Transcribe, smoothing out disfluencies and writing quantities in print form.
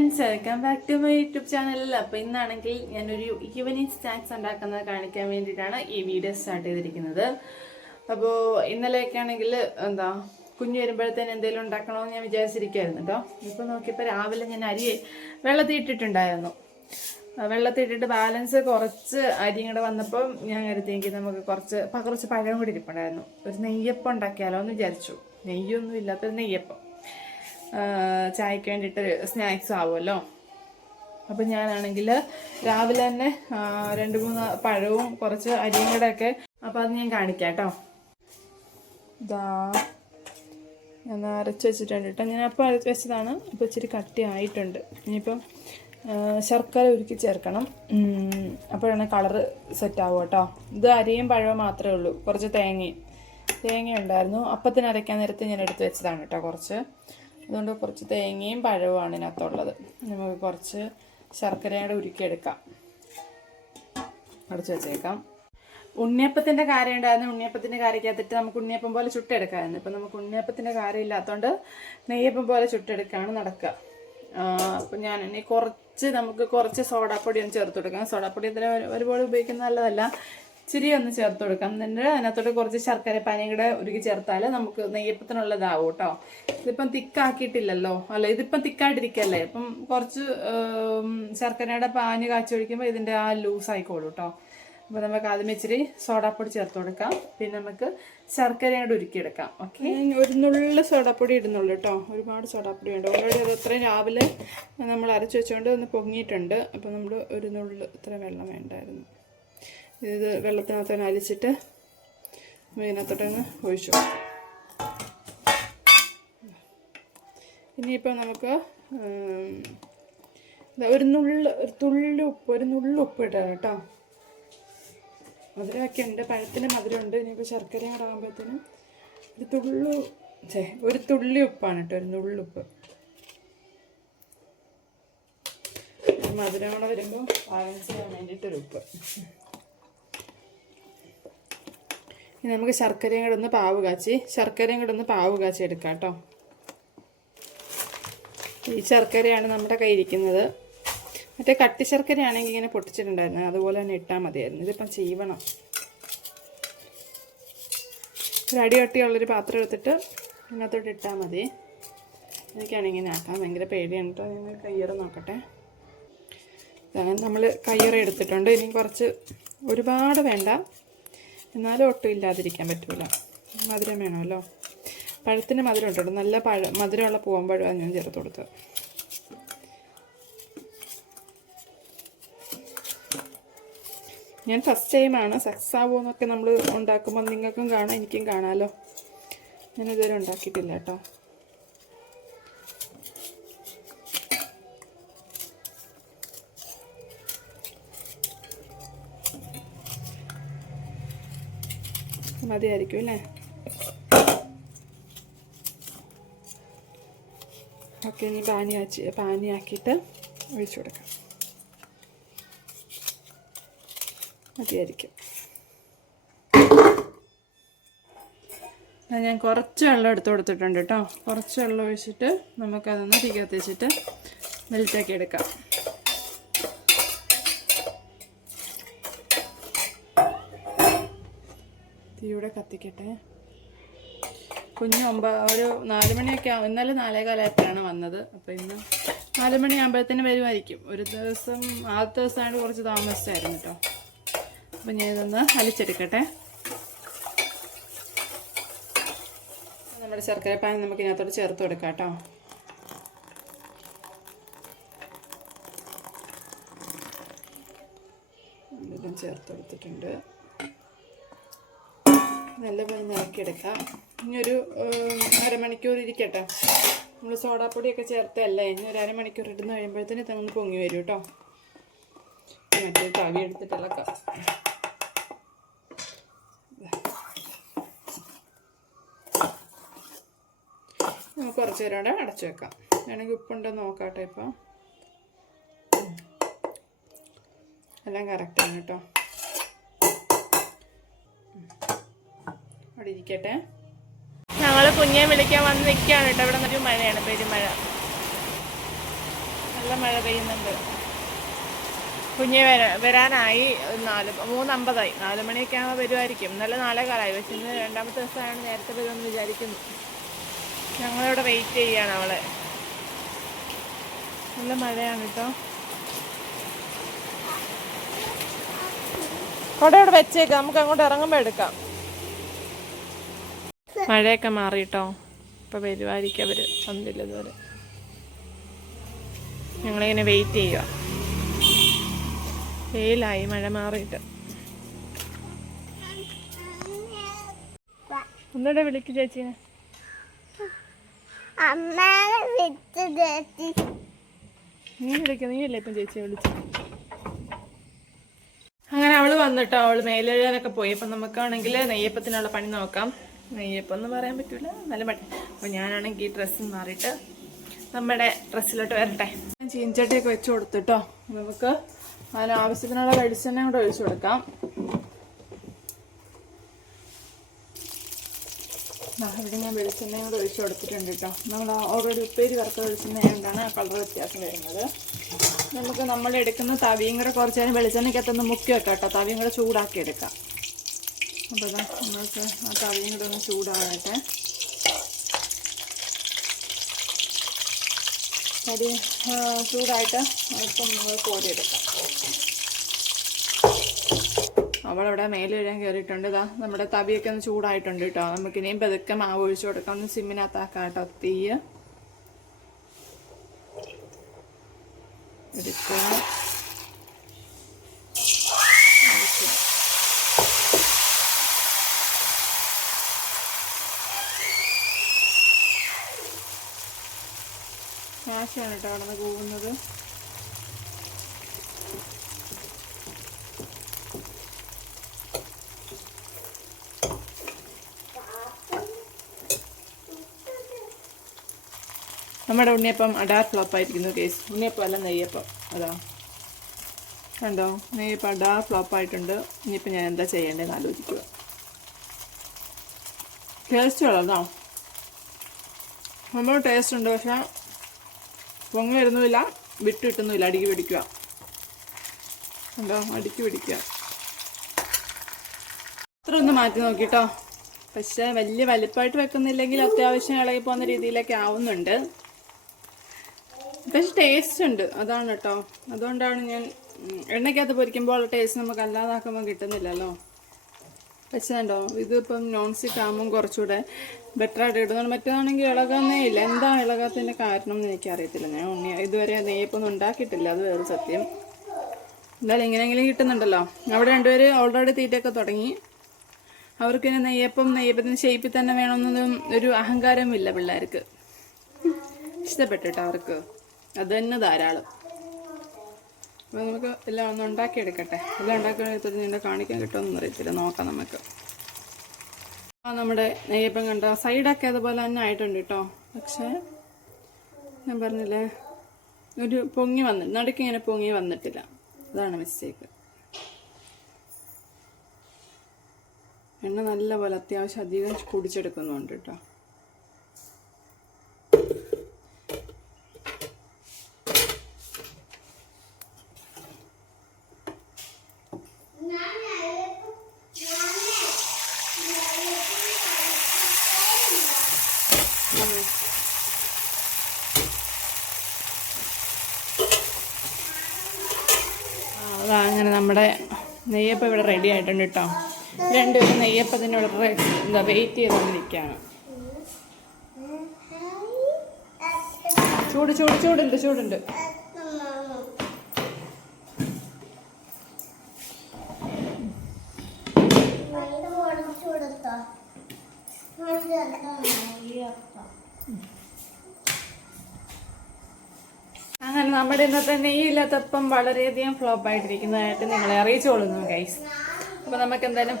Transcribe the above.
Friends, welcome back to my YouTube channel. അപ്പോൾ ഇന്നാണെങ്കിൽ ഞാനൊരു ഈവനിങ് സ്നാക്സ് ഉണ്ടാക്കുന്നത് കാണിക്കാൻ വേണ്ടിയിട്ടാണ് ഈ വീഡിയോ സ്റ്റാർട്ട് ചെയ്തിരിക്കുന്നത്. അപ്പോൾ ഇന്നലെയൊക്കെ ആണെങ്കിൽ കുഞ്ഞ് വരുമ്പോഴത്തേന് എന്തെങ്കിലും ഉണ്ടാക്കണമെന്ന് ഞാൻ വിചാരിച്ചിരിക്കുമായിരുന്നു കേട്ടോ. ഇപ്പോൾ നോക്കിയപ്പോൾ രാവിലെ ഞാൻ അരി വെള്ളത്തിയിട്ടിട്ടുണ്ടായിരുന്നു. വെള്ളത്തിയിട്ടിട്ട് ബാലൻസ് കുറച്ച് അരിയും കൂടെ വന്നപ്പോൾ ഞാൻ കരുതിയെങ്കിൽ നമുക്ക് കുറച്ച് പഴം കൂടി ഇരിപ്പുണ്ടായിരുന്നു. ഒരു നെയ്യപ്പം ഉണ്ടാക്കിയാലോ എന്ന് വിചാരിച്ചു. നെയ്യൊന്നും ഇല്ലാത്തൊരു നെയ്യപ്പം ചായക്ക് വേണ്ടിയിട്ട് സ്നാക്സ് ആവുമല്ലോ. അപ്പം ഞാനാണെങ്കിൽ രാവിലെ തന്നെ 2-3 പഴവും കുറച്ച് അരിയും കൂടെ ഒക്കെ. അപ്പോൾ അത് ഞാൻ കാണിക്കാം കേട്ടോ. ഇതാ ഞാൻ അരച്ച് വെച്ചിട്ടുണ്ട് കേട്ടോ. ഞാൻ അപ്പോൾ അരച്ച് വെച്ചതാണ്. അപ്പോൾ ഇച്ചിരി കട്ടി ആയിട്ടുണ്ട്. ഇനിയിപ്പം ശർക്കര ഉരുക്കി ചേർക്കണം. അപ്പോഴാണ് കളറ് സെറ്റ് ആവുക കേട്ടോ. ഇത് അരിയും പഴവും മാത്രമേ ഉള്ളൂ. കുറച്ച് തേങ്ങ ഉണ്ടായിരുന്നു. അപ്പത്തിന് അരയ്ക്കാൻ നേരത്തെ ഞാൻ എടുത്ത് വെച്ചതാണ് കേട്ടോ കുറച്ച്. അതുകൊണ്ട് കുറച്ച് തേങ്ങയും പഴവുമാണ് ഇതിനകത്തുള്ളത്. നമുക്ക് കുറച്ച് ശർക്കരയോടെ ഉരുക്കിയെടുക്കാം. അടച്ചു വെച്ചേക്കാം. ഉണ്ണിയപ്പത്തിൻ്റെ കാര്യം ഉണ്ടായിരുന്നു. ഉണ്ണിയപ്പത്തിൻ്റെ കാര്യക്കകത്തിട്ട് നമുക്ക് ഉണ്ണിയപ്പം പോലെ ചുട്ടെടുക്കാമായിരുന്നു. ഇപ്പം നമുക്ക് ഉണ്ണിയപ്പത്തിൻ്റെ കാര്യം ഇല്ലാത്തതുകൊണ്ട് നെയ്യപ്പം പോലെ ചുട്ടെടുക്കുകയാണ് നടക്കുക. അപ്പം ഞാൻ ഇനി നമുക്ക് കുറച്ച് സോഡാപ്പൊടി ഒന്ന് ചേർത്ത് കൊടുക്കാം. സോഡാപ്പൊടി ഇതിന് ഒരുപാട് ഉപയോഗിക്കുന്നത് നല്ലതല്ല. ഇച്ചിരി ഒന്ന് ചേർത്ത് കൊടുക്കാം. എന്നിട്ട് അതിനകത്തോട്ട് കുറച്ച് ശർക്കര പാനിയും കൂടെ ഉരുക്കി ചേർത്താൽ നമുക്ക് നെയ്യപ്പത്തിനുള്ളതാവും കേട്ടോ. ഇതിപ്പം തിക്കാക്കിയിട്ടില്ലല്ലോ, അല്ല ഇതിപ്പം തിക്കായിട്ടിരിക്കല്ലേ. ഇപ്പം കുറച്ച് ശർക്കരയുടെ പാനി കാച്ചി ഒഴിക്കുമ്പോൾ ഇതിൻ്റെ ആ ലൂസ് ആയിക്കോളൂ കേട്ടോ. അപ്പോൾ നമുക്ക് ആദ്യം ഇച്ചിരി സോഡാപ്പൊടി ചേർത്ത് കൊടുക്കാം. പിന്നെ നമുക്ക് ശർക്കരയോട് ഉരുക്കിയെടുക്കാം. ഓക്കെ, ഒരു നുള്ളു സോഡാപ്പൊടി ഇടുന്നുള്ളൂ കേട്ടോ. ഒരുപാട് സോഡാപ്പൊടി ഉണ്ട്. ഓൾറെഡി അത് അത്രയും രാവിലെ നമ്മൾ അരച്ച് വെച്ചുകൊണ്ട് ഒന്ന് പൊങ്ങിയിട്ടുണ്ട്. അപ്പോൾ നമ്മൾ ഒരു നുള്ളു ഇത്ര വെള്ളം വേണ്ടായിരുന്നു. ഇത് വെള്ളത്തിനകത്ത് തന്നെ അരിച്ചിട്ട് ഇതിനകത്തോട്ടൊന്ന് ഒഴിച്ചു. ഇനിയിപ്പോൾ നമുക്ക് ഒരു നുള്ളു ഉപ്പ് ഇട്ടാൽ കേട്ടോ. മധുരമൊക്കെ ഉണ്ട്, പഴത്തിന് മധുരമുണ്ട്. ഇനിയിപ്പോൾ ശർക്കര കൂടെ ആകുമ്പോഴത്തേനും ഒരു തുള്ളി ഉപ്പാണ് കേട്ടോ, ഒരു നുള്ളുപ്പ്. മധുരം കൂടെ വരുമ്പോൾ ബാലൻസ് ചെയ്യാൻ വേണ്ടിയിട്ടൊരു ഉപ്പ്. ഇനി നമുക്ക് ശർക്കരയും കൂടെ ഒന്ന് പാവ് കാച്ചി എടുക്കാം കേട്ടോ. ഈ ശർക്കരയാണ് നമ്മുടെ കയ്യിരിക്കുന്നത്. മറ്റേ കട്ടി ശർക്കരയാണെങ്കിൽ ഇങ്ങനെ പൊട്ടിച്ചിട്ടുണ്ടായിരുന്നു, അതുപോലെ തന്നെ ഇട്ടാൽ മതിയായിരുന്നു. ഇതിപ്പം ചീവണം. ഒരു അടി കട്ടിയുള്ളൊരു പാത്രം എടുത്തിട്ട് ഇതിനകത്തോട്ട് ഇട്ടാൽ മതി. എനിക്കാണെങ്കിൽ ഇങ്ങനെ ആക്കാം, ഭയങ്കര പേടിയാണ് കേട്ടോ. ഞാൻ കയ്യറ നോക്കട്ടെ. നമ്മൾ കയ്യറ എടുത്തിട്ടുണ്ട്. ഇനി കുറച്ച് ഒരുപാട് വേണ്ട, എന്നാലും ഒട്ടും ഇല്ലാതിരിക്കാൻ പറ്റില്ല. മധുരം വേണമല്ലോ. പഴത്തിന് മധുരം ഉണ്ടോ, നല്ല മധുരമുള്ള പൂവമ്പഴമാണ് ഞാൻ ചേർത്ത് കൊടുത്തത്. ഞാൻ ഫസ്റ്റ് ടൈമാണ്. സക്സസ് ആവുമെന്നൊക്കെ നമ്മൾ ഉണ്ടാക്കുമ്പോൾ നിങ്ങൾക്കും കാണാം, എനിക്കും കാണാമല്ലോ. ഞാനിതുവരെ ഉണ്ടാക്കിയിട്ടില്ല കേട്ടോ. മതിയായിരിക്കും അല്ലേ? ഓക്കെ, ഇനി പാനിയാക്കിയിട്ട് ഒഴിച്ചു കൊടുക്കാം. മതിയായിരിക്കും. ഞാൻ കുറച്ച് വെള്ളം എടുത്ത് കൊടുത്തിട്ടുണ്ട് കേട്ടോ. കുറച്ച് വെള്ളം ഒഴിച്ചിട്ട് നമുക്കതൊന്ന് തീ കത്തിച്ചിട്ട് മെൽറ്റാക്കി എടുക്കാം. തീയുടെ കത്തിക്കട്ടെ. കുഞ്ഞ് ഒരു 4 മണിയൊക്കെ ആവും. ഇന്നലെ 4:15 വന്നത്. അപ്പോൾ ഇന്ന് 4 മണിയാകുമ്പോഴത്തേന് വരുമായിരിക്കും. ആദ്യത്തെ ദിവസമായിട്ട് കുറച്ച് താമസിച്ചായിരുന്നു കേട്ടോ. അപ്പം ഞാൻ ഇതൊന്ന് അലിച്ചെടുക്കട്ടെ. നമ്മുടെ ശർക്കര പാനി നമുക്ക് ഇതിനകത്തോട്ട് ചേർത്ത് കൊടുക്കാം കേട്ടോ. ഇതും ചേർത്ത് കൊടുത്തിട്ടുണ്ട്. നല്ല പോലെ ഇളക്കിയെടുക്കാം. ഇനി ഒരു അരമണിക്കൂർ ഇരിക്കട്ടെ. നമ്മൾ സോഡാപ്പൊടിയൊക്കെ ചേർത്തല്ലേ. ഇനി ഒരു അരമണിക്കൂർ ഇടുന്ന കഴിയുമ്പോഴത്തേന് ഇതൊന്ന് പൊങ്ങി വരും കേട്ടോ. മറ്റേ തവി എടുത്തിട്ട് ഇളക്കാം. നമുക്ക് കുറച്ച് നേരം കൂടെ അടച്ചു വെക്കാം. വേണമെങ്കിൽ ഉപ്പുണ്ടോ നോക്കാട്ടെ. ഇപ്പോൾ എല്ലാം കറക്റ്റാണ് കേട്ടോ. അവിടെ ഇരിക്കട്ടെ. ഞങ്ങൾ കുഞ്ഞെ വിളിക്കാൻ വന്ന് നിൽക്കുകയാണ് കേട്ടോ. ഇവിടെ നല്ലൊരു മഴയാണ്, പെരുമഴ. നല്ല നല്ല മഴ പെയ്യുന്നുണ്ട്. കുഞ്ഞ് വരാനായി 3:50 4 മണിയൊക്കെ ആകുമ്പോൾ വരുമായിരിക്കും. ഇന്നലെ 4:15 പക്ഷെ ഇന്ന് രണ്ടാമത്തെ ദിവസമാണ് നേരത്തെ വരുമെന്ന് വിചാരിക്കുന്നു. ഞങ്ങളിവിടെ വെയിറ്റ് ചെയ്യാണ് അവളെ. നല്ല മഴയാണ് കേട്ടോ. അവിടെ ഇവിടെ വെച്ചേക്കാം, നമുക്ക് അങ്ങോട്ട് ഇറങ്ങുമ്പോൾ എടുക്കാം. മഴയൊക്കെ മാറിയിട്ടോ. ഇപ്പം വരുമായിരിക്കും അവർ, വന്നില്ല ഇതുവരെ. ഞങ്ങളിങ്ങനെ വെയിറ്റ് ചെയ്യുക. വെയിലായി മഴ മാറിയിട്ട്. ഒന്നുകൂടെ വിളിക്ക് ചേച്ചിനെ. നീ വിളിക്ക, നീയല്ലേ ഇപ്പം ചേച്ചിയെ വിളിച്ചു. അങ്ങനെ അവള് വന്നിട്ടോ. അവള് മേലെഴുതാനൊക്കെ പോയി. അപ്പം നമുക്കാണെങ്കിൽ നെയ്യപ്പത്തിനുള്ള പണി നോക്കാം. നെയ്യപ്പം ഒന്നും പറയാൻ പറ്റൂല, നല്ല പണി. അപ്പം ഞാനാണെങ്കിൽ ഈ ഡ്രസ്സ് മാറിയിട്ട് നമ്മുടെ ഡ്രസ്സിലോട്ട് വരട്ടെ. ചീൻചട്ടിയൊക്കെ വെച്ച് കൊടുത്തിട്ടോ. നമുക്ക് അതിന് ആവശ്യത്തിനുള്ള വെളിച്ചെണ്ണ കൂടെ ഒഴിച്ചു കൊടുക്കാം. ഇവിടെ ഞാൻ വെളിച്ചെണ്ണയും കൂടെ ഒഴിച്ചു കൊടുത്തിട്ടുണ്ട് കേട്ടോ. നമ്മൾ ഓൾറെഡി ഉപ്പേരി വറുത്ത വെളിച്ചെണ്ണ ആയതുകൊണ്ടാണ് ആ കളർ വ്യത്യാസം വരുന്നത്. നമുക്ക് നമ്മൾ എടുക്കുന്ന തവിയും കൂടെ കുറച്ച് നേരം വെളിച്ചെണ്ണയ്ക്കകത്തൊന്ന് മുക്കി വെക്കാം കേട്ടോ. തവിയും കൂടെ ചൂടാക്കി എടുക്കാം. അപ്പോൾ നമ്മൾക്ക് ആ തവിയും കൂടെ ഒന്ന് ചൂടാകട്ടെ. തടി ചൂടായിട്ട് അല്പം നമ്മൾ കോരിയെടുക്കാം. അവളവിടെ മേലെ എഴുതാൻ കയറിയിട്ടുണ്ട്. ഇതാ നമ്മുടെ തവിയൊക്കെ ഒന്ന് ചൂടായിട്ടുണ്ട് കേട്ടോ. നമുക്കിനിയും പതുക്കെ മാവ് ഒഴിച്ചു കൊടുക്കാം. ഒന്ന് സിമ്മിനകത്താക്കാം കേട്ടോ. തീ എടുക്കുക. കാശാണ് കേട്ടോ അവിടെ നിന്ന് പോകുന്നത്. നമ്മുടെ ഉണ്ണിയപ്പം അടാർ ഫ്ലോപ്പായിരിക്കുന്നു കേസ്. ഉണ്ണിയപ്പം അല്ല, നെയ്യപ്പം. അതാ കണ്ടോ, നെയ്യപ്പം അടാർ ഫ്ലോപ്പായിട്ടുണ്ട്. ഇനിയിപ്പോൾ ഞാൻ എന്താ ചെയ്യേണ്ടതെന്ന് ആലോചിക്കുക. ടേസ്റ്റ് ഉള്ളതോ? നമ്മൾ ടേസ്റ്റ് ഉണ്ട്, പക്ഷേ പൊങ്ങ വരുന്നുമില്ല, വിട്ട് കിട്ടുന്നുമില്ല. അടുക്കി പിടിക്കുക. കണ്ടോ, അടുക്കി പിടിക്കുക. അത്ര ഒന്ന് മാറ്റി നോക്കിട്ടോ. പക്ഷേ വലിയ വലിപ്പമായിട്ട് വെക്കുന്നില്ലെങ്കിൽ അത്യാവശ്യം ഇളകി പോകുന്ന രീതിയിലൊക്കെ ആവുന്നുണ്ട്. പക്ഷെ ടേസ്റ്റ് ഉണ്ട്, അതാണ് കേട്ടോ. അതുകൊണ്ടാണ് ഞാൻ എണ്ണയ്ക്കകത്ത് പൊരിക്കുമ്പോൾ ടേസ്റ്റ് നമുക്ക് അല്ലാതാക്കുമ്പോൾ കിട്ടുന്നില്ലല്ലോ. പക്ഷേ കണ്ടോ, ഇതിപ്പം നോൺ സ്റ്റിക്ക് ആകുമ്പം കുറച്ചുകൂടെ ബെറ്ററായിട്ട് കിട്ടുന്നുണ്ട്. മറ്റേതാണെങ്കിൽ ഇളകാന്നേ ഇല്ല. എന്താണ് ഇളകാത്തതിൻ്റെ കാരണം എന്ന് എനിക്കറിയത്തില്ല. ഞാൻ ഇതുവരെ നെയ്യപ്പൊന്നും ഉണ്ടാക്കിയിട്ടില്ല, അത് വേറെ സത്യം. എന്തായാലും എങ്ങനെയെങ്കിലും കിട്ടുന്നുണ്ടല്ലോ. അവിടെ രണ്ടുപേര് ഓൾറെഡി തീറ്റയൊക്കെ തുടങ്ങി. അവർക്ക് പിന്നെ നെയ്യപ്പത്തിന് ഷേപ്പിൽ തന്നെ വേണമെന്നൊന്നും ഒരു അഹങ്കാരമില്ല പിള്ളേർക്ക്. ഇഷ്ടപ്പെട്ടിട്ടോ അവർക്ക്, അത് തന്നെ ധാരാളം. അപ്പോൾ നമുക്ക് എല്ലാം ഒന്ന് ഉണ്ടാക്കിയെടുക്കട്ടെ. എല്ലാം ഉണ്ടാക്കിയെടുത്തിട്ട് നിന്നെ കാണിക്കാൻ കിട്ടുമെന്നൊന്നും അറിയത്തില്ല, നോക്കാം നമുക്ക്. നമ്മുടെ നെയ്യപ്പം കണ്ട സൈഡൊക്കെ അതുപോലെ തന്നെ ആയിട്ടുണ്ട് കേട്ടോ. പക്ഷേ ഞാൻ പറഞ്ഞില്ലേ, ഒരു പൊങ്ങി നടുക്കിങ്ങനെ പൊങ്ങി വന്നിട്ടില്ല. അതാണ് മിസ്റ്റേക്ക്. എണ്ണ നല്ലപോലെ അത്യാവശ്യം അധികം കുടിച്ചെടുക്കുന്നുണ്ട് കേട്ടോ. അങ്ങനെ നമ്മുടെ നെയ്യപ്പം ഇവിടെ റെഡി ആയിട്ടുണ്ട് കേട്ടോ. രണ്ടുപേരും നെയ്യപ്പത്തിനോട് വെയിറ്റ് ചെയ്തുകൊണ്ടിരിക്കുകയാണ്. ചൂടുണ്ട്. അങ്ങനെ നമ്മുടെ ഇന്നത്തെ നെയ്യില്ലാത്തപ്പം വളരെയധികം ഫ്ലോപ്പായിട്ടിരിക്കുന്നതായിട്ട് നിങ്ങളെ അറിയിച്ചോളുന്നു ഗൈസ്. അപ്പോൾ നമുക്ക് എന്തായാലും